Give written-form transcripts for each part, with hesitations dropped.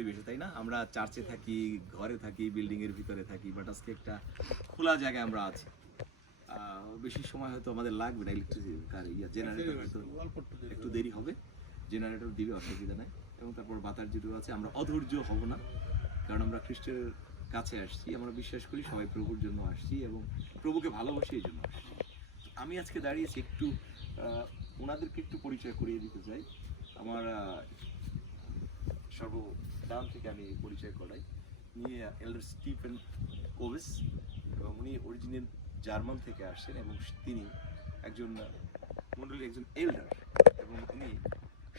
পরিবেশে, তাই না? আমরা চার্চে থাকি, ঘরে থাকি, বিল্ডিং এর ভিতরে থাকি, বাট আজকে একটা খোলা জায়গায় আমরা আছি। বেশি সময় হয়তো আমাদের লাগবে না, ইলেকট্রিসিটি জেনারেটর হয়তো একটু দেরি হবে, জেনারেটর দিবে, অসুবিধা নাই। এবং তারপর বাতাস যেটুকু আছে, আমরা অধৈর্য হব না, কারণ আমরা খ্রিস্টের কাছে আসছি, আমরা বিশ্বাস করি সবাই প্রভুর জন্য আসছি এবং প্রভুকে ভালোবাসি এই জন্য আসছি। আমি আজকে দাঁড়িয়েছি একটু ওনাদেরকে একটু পরিচয় করিয়ে দিতে চাই। আমার সর্বদান থেকে আমি পরিচয় করাই, উনি এল্ডার স্টিফেন কোভিস, এবং উনি অরিজিনাল জার্মান থেকে আসছেন এবং তিনি একজন মন্ডলীর একজন এল্ডার, এবং উনি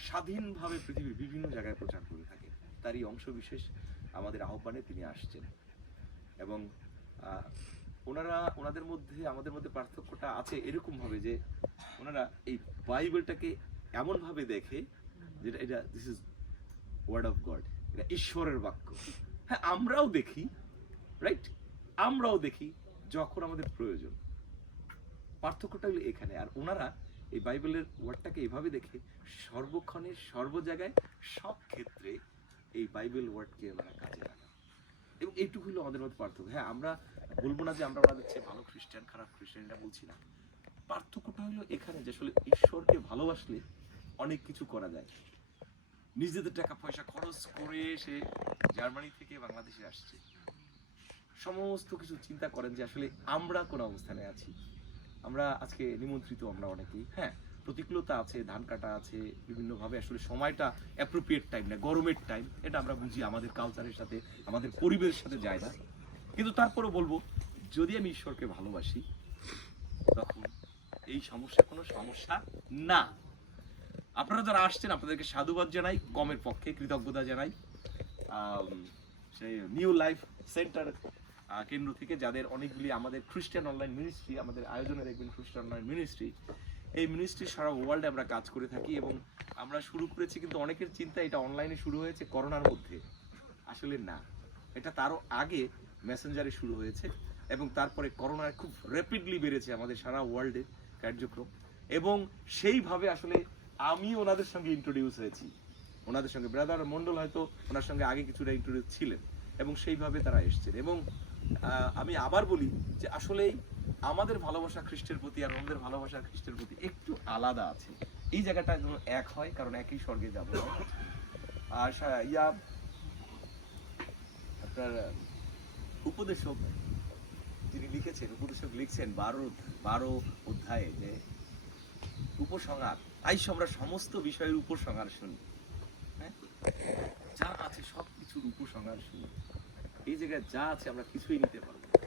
স্বাধীনভাবে পৃথিবীর বিভিন্ন জায়গায় প্রচার করে থাকেন। তারই অংশ বিশেষ আমাদের আহ্বানে তিনি আসছেন। এবং ওনাদের মধ্যে আমাদের মধ্যে পার্থক্যটা আছে এরকম ভাবে যে ওনারা এই বাইবেলটাকে এমন ভাবে দেখে যেটা এটা this is word of God, এটা ঈশ্বরের বাক্য। হ্যাঁ, আমরাও দেখি, রাইট, আমরাও দেখি যখন আমাদের প্রয়োজন। পার্থক্যটা হলো এখানে। আর ওনারা এই বাইবেলের ওয়ার্ডটাকে এভাবে দেখে সর্বক্ষণে, সর্ব জায়গায়, সব ক্ষেত্রে এই বাইবেল ওয়ার্ডকে ওনারা কাজে লাগান। এবং এইটুকু হলো আমাদের মধ্যে পার্থক্য। হ্যাঁ, আমরা বলবো না যে আমরা ওনাদের চেয়ে ভালো খ্রিস্টান, খারাপ খ্রিস্টান, এটা বলছি না। পার্থক্যটা হলো এখানে যে আসলে ঈশ্বরকে ভালোবাসলে অনেক কিছু করা যায়। নিজেদের টাকা পয়সা খরচ করে সে জার্মানি থেকে বাংলাদেশে আসছে, সমস্ত কিছু চিন্তা করেন যে আসলে আমরা কোন অবস্থানে আছি। আমরা আজকে নিমন্ত্রিত, আমরা অনেকেই, হ্যাঁ, প্রতিকূলতা আছে, ধান কাটা আছে, বিভিন্নভাবে আসলে সময়টা অ্যাপ্রোপ্রিয়েট টাইম না, গরমের টাইম, এটা আমরা বুঝি, আমাদের কালচারের সাথে, আমাদের পরিবেশের সাথে যায় না। কিন্তু তারপরও বলবো, যদি আমি ঈশ্বরকে ভালোবাসি তখন এই সমস্যা কোনো সমস্যা না। আপনারা যারা আসছেন আপনাদেরকে সাধুবাদ জানাই, কমের পক্ষে কৃতজ্ঞতা জানাই। সেই নিউ লাইফ সেন্টার কেন্দ্র থেকে যাদের অনেকগুলি আমাদের খ্রিস্টান অনলাইন মিনিস্ট্রি, আমাদের আয়োজনে দেখবেন খ্রিস্টান অনলাইন মিনিস্ট্রি, এই মিনিস্ট্রি সারা ওয়ার্ল্ডে আমরা কাজ করে থাকি। এবং আমরা শুরু করেছি, কিন্তু অনেকের চিন্তা এটা অনলাইনে শুরু হয়েছে করোনার মধ্যে, আসলে না, এটা তারও আগে মেসেঞ্জারে শুরু হয়েছে এবং তারপরে করোনায় খুব র্যাপিডলি বেড়েছে আমাদের সারা ওয়ার্ল্ডে কার্যক্রম। এবং সেইভাবে আসলে আমি ওনাদের সঙ্গে ইন্ট্রোডিউস হয়েছি, ওনাদের সঙ্গে ব্রাদার মন্ডল হয়তো ওনার সঙ্গে আগে কিছুটা ইন্ট্রোডিউস ছিলেন, এবং সেইভাবে তারা এসছেন। এবং আমি আবার বলি যে আসলেই আমাদের ভালোবাসা খ্রিস্টের প্রতি আর আমাদের ভালোবাসা খ্রিস্টের প্রতি একটু আলাদা আছে। এই জায়গাটা যেন এক হয়, কারণ একই স্বর্গে যাব। আর আপনার উপদেশক যিনি লিখেছেন, উপদেশক লিখছেন 12 অধ্যায়ে যে উপসংহার, আইস আমরা সমস্ত বিষয়ের উপসংহার শুনি, হ্যাঁ, যা আছে সবকিছুর উপসংহার শুনি। এই জায়গায় যা আছে আমরা কিছুই নিতে পারবো না,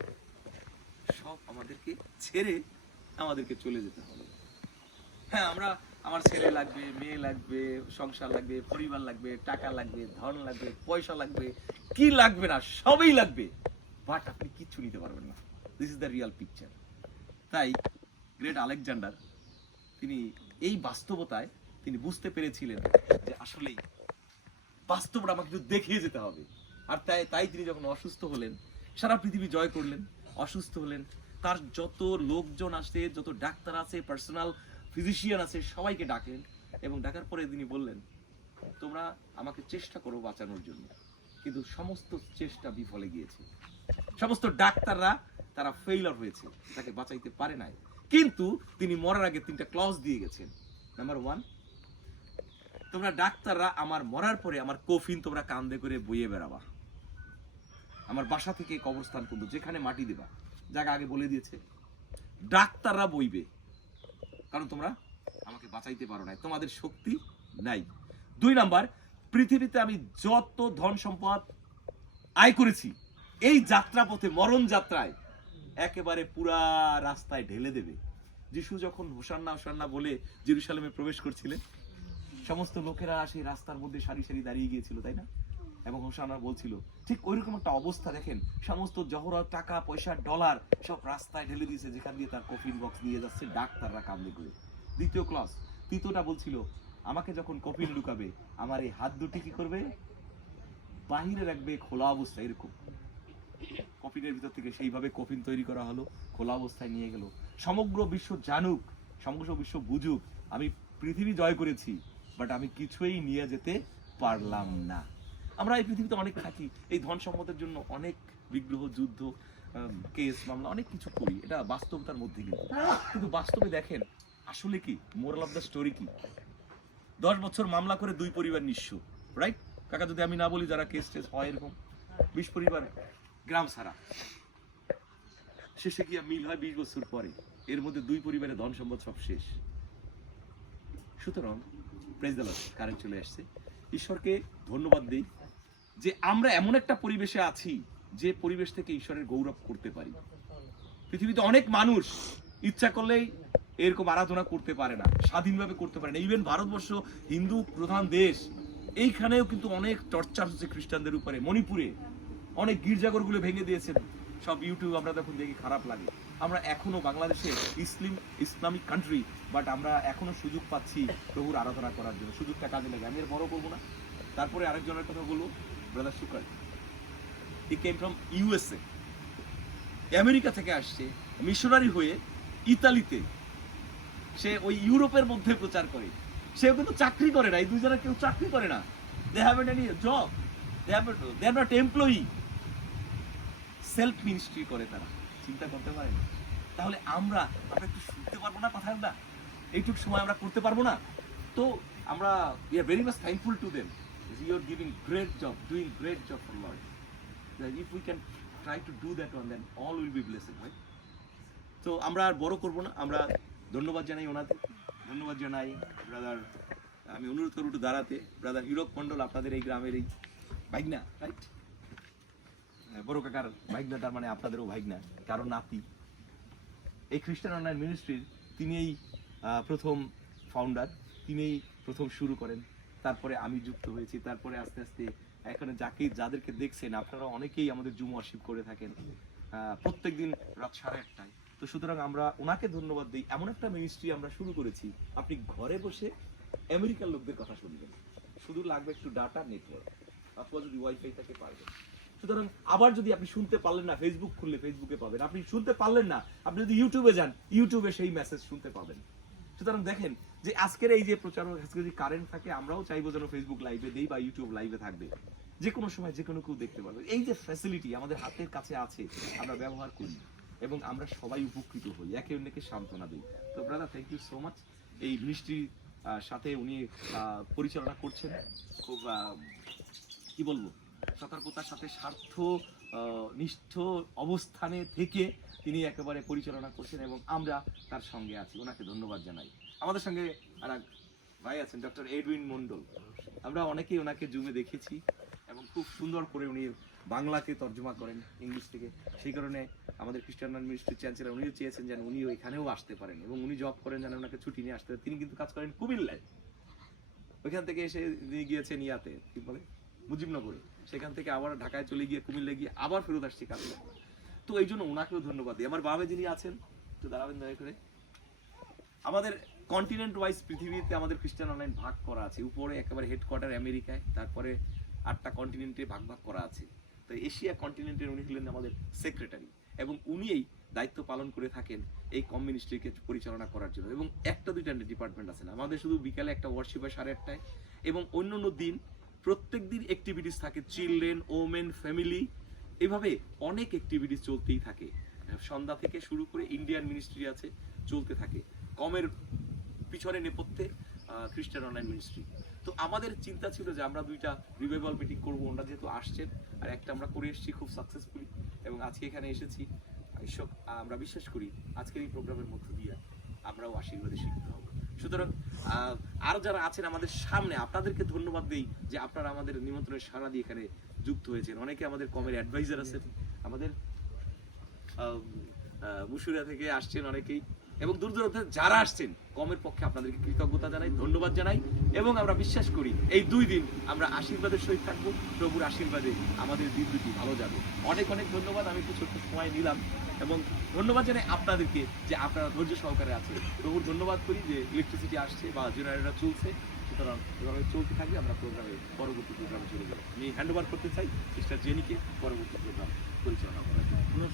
সব আমাদেরকে ছেড়ে আমাদেরকে চলে যেতে হবে। হ্যাঁ, আমার ছেলে লাগবে, মেয়ে লাগবে, সংসার লাগবে, পরিবার লাগবে, টাকা লাগবে, ধন লাগবে, পয়সা লাগবে, কি লাগবে না, সবই লাগবে, বাট আপনি কিচ্ছু নিতে পারবেন না। This is the Real picture. তাই গ্রেট আলেকজান্ডার তিনি এই বাস্তবতায় তিনি বুঝতে পেরেছিলেন যে আসলেই বাস্তবটা আমাকে একটু দেখিয়ে যেতে হবে। আর তাই তিনি যখন অসুস্থ হলেন, সারা পৃথিবী জয় করলেন, অসুস্থ হলেন, তার যত লোকজন আসে, যত ডাক্তার আছে, পার্সোনাল ফিজিশিয়ান আছে, সবাইকে ডাকলেন এবং ডাকার পরে তিনি বললেন, তোমরা আমাকে চেষ্টা করো বাঁচানোর জন্য, কিন্তু সমস্ত চেষ্টা বিফলে গিয়েছে। সমস্ত ডাক্তাররা তারা ফেইলার হয়েছে, তাকে বাঁচাইতে পারে নাই। কিন্তু তিনি মরার আগে 3টা ক্লজ দিয়ে গেছেন। নাম্বার 1, তোমরা ডাক্তাররা আমার মরার পরে আমার কফিন তোমরা কাঁধে করে বইয়ে বেড়াবা, আমার বাসা থেকে কবরস্থান পর্যন্ত, যেখানে মাটি দেবা, জায়গা আগে বলে দিয়েছে, ডাক্তাররা বইবে, কারণ তোমরা আমাকে বাঁচাইতে পারো না, তোমাদের শক্তি নাই। 2 নাম্বার, পৃথিবীতে আমি যত ধন সম্পদ আয় করেছি এই যাত্রাপথে, মরণ যাত্রায় একেবারে পুরা রাস্তায় ঢেলে দেবে। যিশু যখন হোসান্না হোসান্না বলে জেরুসালেমে প্রবেশ করছিলেন, সমস্ত লোকেরা সেই রাস্তার মধ্যে সারি সারি দাঁড়িয়ে গিয়েছিল, তাই না? এবং হোসান্না বলছিল, ঠিক ওইরকম একটা অবস্থা দেখেন, সমস্ত জহরত, টাকা পয়সা, ডলার সব রাস্তায় ঢেলে দিয়েছে, যেখান দিয়ে তার কফিন বক্স নিয়ে যাচ্ছে ডাক্তাররা কাঁধে করে। 2য় ক্লাস, 3টা বলছিল, আমাকে যখন কফিন ঢুকাবে আমার এই হাত দুটি কি করবে, বাহিরে রাখবে খোলা অবস্থায়, এরকম কফিনের ভিতর থেকে সেইভাবে কফিন তৈরি করা হলো, খোলা অবস্থায় নিয়ে গেল। সমগ্র বিশ্ব জানুক, সমগ্র বিশ্ব বুঝুক আমি পৃথিবী জয় করেছি, বাট আমি কিছুই নিয়ে যেতে পারলাম না। আমরা এই পৃথিবীতে অনেক থাকি, এই ধন সম্পদের জন্য অনেক বিগ্রহ, যুদ্ধ, কেস, মামলা অনেক কিছু করি, এটা বাস্তবতার মধ্যে। কিন্তু বাস্তবে দেখেন আসলে কি মোরাল অফ দ্য স্টোরি কি? 10 বছর মামলা করে 2 পরিবার নিঃস্ব, রাইট কাকা? যদি আমি না বলি যারা কেস টেস হয় এরকম 20 পরিবার গ্রাম ছাড়া, শেষে কি মিল হয় 20 বছর পরে, এর মধ্যে 2 পরিবারের ধন সম্পদ সব শেষ। সুতরাং প্রেজ দ্য লর্ড, কারেন্ট চলে আসছে। ঈশ্বরকে ধন্যবাদ দেই যে আমরা এমন একটা পরিবেশে আছি যে পরিবেশ থেকে ঈশ্বরের গৌরব করতে পারি। পৃথিবীতে অনেক মানুষ ইচ্ছা করলেই এরকম আরাধনা করতে পারে না, স্বাধীনভাবে করতে পারে না। ইভেন ভারতবর্ষ হিন্দু প্রধান দেশ, এইখানেও কিন্তু অনেক টর্চার হচ্ছে খ্রিস্টানদের উপরে। মণিপুরে অনেক গির্জাঘরগুলো ভেঙে দিয়েছেন, সব ইউটিউব আমরা তখন দেখি, খারাপ লাগে। আমরা এখনো বাংলাদেশে ইসলামিক কান্ট্রি, বাট আমরা এখনো সুযোগ পাচ্ছি প্রভুর আরাধনা করার জন্য। সুযোগটা কাজে লাগে, আমি আর বড় করবো না। তারপরে আরেকজনের কথা বলবো, brother sugar, he came from USA, America থেকে আসছে মিশনারি হয়ে ইতালিতে, সে ওই ইউরোপের মধ্যে প্রচার করে। সেও কিন্তু চাকরি করে না, এই দুজনে কেউ চাকরি করে না, they haven't any job, they are not employee, self ministry করে তারা। চিন্তা করতে পারেন? তাহলে আমরা একটু শুনতে পারবো না কথা? আমরা এইটুকু সময় আমরা করতে পারবো না? তো আমরা we are very much thankful to them, you are giving great job, doing great job for Lord. If we can try to do that one, then all will be blessed, right? তো আমরা আর বড় করবো না, আমরা ধন্যবাদ জানাই ওনাদের, ধন্যবাদ জানাই ব্রাদার। আমি অনুরোধ করবো একটু দাঁড়াতে। ব্রাদার হিরক মন্ডল, আপনাদের এই গ্রামের এই ভাইগনা, রাইট? বড় কাকার ভাইগনা, তার মানে আপনাদেরও ভাইগনা, কারণ নাতি। এই খ্রিস্টান অনলাইন মিনিস্ট্রির তিনি এই প্রথম ফাউন্ডার, তিনি প্রথম শুরু করেন, তারপরে আমি যুক্ত হয়েছি, তারপরে আস্তে আস্তে এখন যাদেরকে দেখছেন আপনারা অনেকেই আমাদের জুম ওয়ার্শিপ করে থাকেন প্রত্যেকদিন রাত 8:30টায়। তো সুতরাং আমরা ওনাকে ধন্যবাদ দিই, এমন একটা মিনিস্ট্রি আমরা শুরু করেছি, আপনি ঘরে বসে আমেরিকার লোকদের কথা শুনবেন, শুধু লাগবে একটু ডাটা, নেটওয়ার্ক, অথবা যদি ওয়াইফাই থাকে পারবেন। সুতরাং আবার যদি আপনি শুনতে পারলেন না, ফেসবুক খুললে ফেসবুকে পাবেন, আপনি শুনতে পারলেন না, আপনি যদি ইউটিউবে যান, ইউটিউবে সেই মেসেজ শুনতে পাবেন। সুতরাং দেখেন যে আজকের এই যে প্রচার, আজকে যদি কারেন্ট থাকে, আমরাও চাইবো যেন ফেসবুক লাইভে দেই বা ইউটিউব লাইভে থাকবে, যে কোনো সময় যে কোনো কেউ দেখতে পারবে। এই যে ফ্যাসিলিটি আমাদের হাতের কাছে আছে, আমরা ব্যবহার করি এবং আমরা সবাই উপকৃত হই, একে অন্যকে সান্ত্বনা দিই। তো brother, thank you so much. এই মিনিস্ট্রির সাথে উনি পরিচালনা করছেন খুব কি বলবো, সতর্কতার সাথে, স্বার্থ নিষ্ঠ অবস্থানে থেকে তিনি একেবারে পরিচালনা করছেন এবং আমরা তার সঙ্গে আছি, ওনাকে ধন্যবাদ জানাই। আমাদের সঙ্গে আর এক ভাই আছেন, ডক্টর এডউইন মন্ডল। আমরা অনেকেই ওনাকে জুমে দেখেছি এবং খুব সুন্দর করে উনি বাংলাকে তর্জমা করেন ইংলিশ থেকে। সেই কারণে আমাদের খ্রিস্টান মিনিস্ট্রি চ্যান্সেলর উনিও চেয়েছেন যেন উনিও এখানেও আসতে পারেন এবং উনি জব করেন যেন ওনাকে ছুটি নিয়ে আসতে পারেন। তিনি কিন্তু কাজ করেন কুমিল্লায়, ওইখান থেকে এসে তিনি গিয়েছেন ইয়াতে, কি বলে, মুজিবনগরে, সেখান থেকে আবার ঢাকায় চলে গিয়ে কুমিল্লায় গিয়ে আবার ফেরত আসছি কাজ। তো এই জন্য ওনাকেও ধন্যবাদ দিই। আমার বাবা যিনি আছেন, একটু দাঁড়াবেন দয়া করে। আমাদের কন্টিনেন্ট ওয়াইজ পৃথিবীতে আমাদের খ্রিস্টান অনলাইন ভাগ করা আছে, উপরে একেবারে হেডকোয়ার্টার আমেরিকায়, তারপরে 8টা কন্টিনেন্টে ভাগ ভাগ করা আছে। তো এশিয়া কন্টিনেন্টের উনি হলেন আমাদের সেক্রেটারি এবং উনি এই দায়িত্ব পালন করে থাকেন এই কমিউনিস্ট্রিকে পরিচালনা করার জন্য। এবং 1টা-2টা ডিপার্টমেন্ট আছে না, আমাদের শুধু বিকালে একটা ওয়ার্শিপ হয় 8:30টায়, এবং অন্যান্য দিন প্রত্যেক দিন অ্যাক্টিভিটিস থাকে, চিলড্রেন, ওমেন, ফ্যামিলি, এভাবে অনেক অ্যাক্টিভিটিস চলতেই থাকে। সন্ধ্যা থেকে শুরু করে ইন্ডিয়ান মিনিস্ট্রি আছে, চলতে থাকে কমের পিছনে নেপথ্যে খ্রিস্টান অনলাইন মিনিস্ট্রি। তো আমাদের চিন্তা ছিল যে আমরা 2টা রিভাইভাল মিটিং করবো, ওনারা যেহেতু আসছেন, আর একটা আমরা করে এসেছি খুব সাকসেসফুলি, এবং আজকে এখানে এসেছি। আমরা বিশ্বাস করি আজকের এই প্রোগ্রামের মধ্য দিয়ে আমরাও আশীর্বাদে শিখতে হব। সুতরাং আরো যারা আছেন আমাদের সামনে, আপনাদেরকে ধন্যবাদ দিই যে আপনারা আমাদের নিমন্ত্রণের সাড়া দিয়ে এখানে যুক্ত হয়েছেন। অনেকে আমাদের কমের অ্যাডভাইজার আছেন, আমাদের মুসুরিয়া থেকে আসছেন অনেকেই, এবং দূর দূরান্ত যারা আসছেন, কমের পক্ষে আপনাদেরকে কৃতজ্ঞতা জানাই, ধন্যবাদ জানাই। এবং আমরা বিশ্বাস করি এই 2 দিন আমরা আশীর্বাদের সহিত থাকবো, প্রভুর আশীর্বাদে আমাদের দিন দুটি ভালো যাবে। অনেক অনেক ধন্যবাদ, আমি একটু ছোট্ট সময় নিলাম, এবং ধন্যবাদ জানাই আপনাদেরকে যে আপনারা ধৈর্য সহকারে আছেন। প্রভুর ধন্যবাদ করি যে ইলেকট্রিসিটি আসছে বা জেনারেটর চলছে, সুতরাং এভাবে চলতে থাকবে। আমরা পরবর্তী প্রোগ্রামে চলে যাবো। আমি হ্যান্ড ওভার করতে চাই মিস্টার জেনিকে পরবর্তী প্রোগ্রাম পরিচালনা করার জন্য।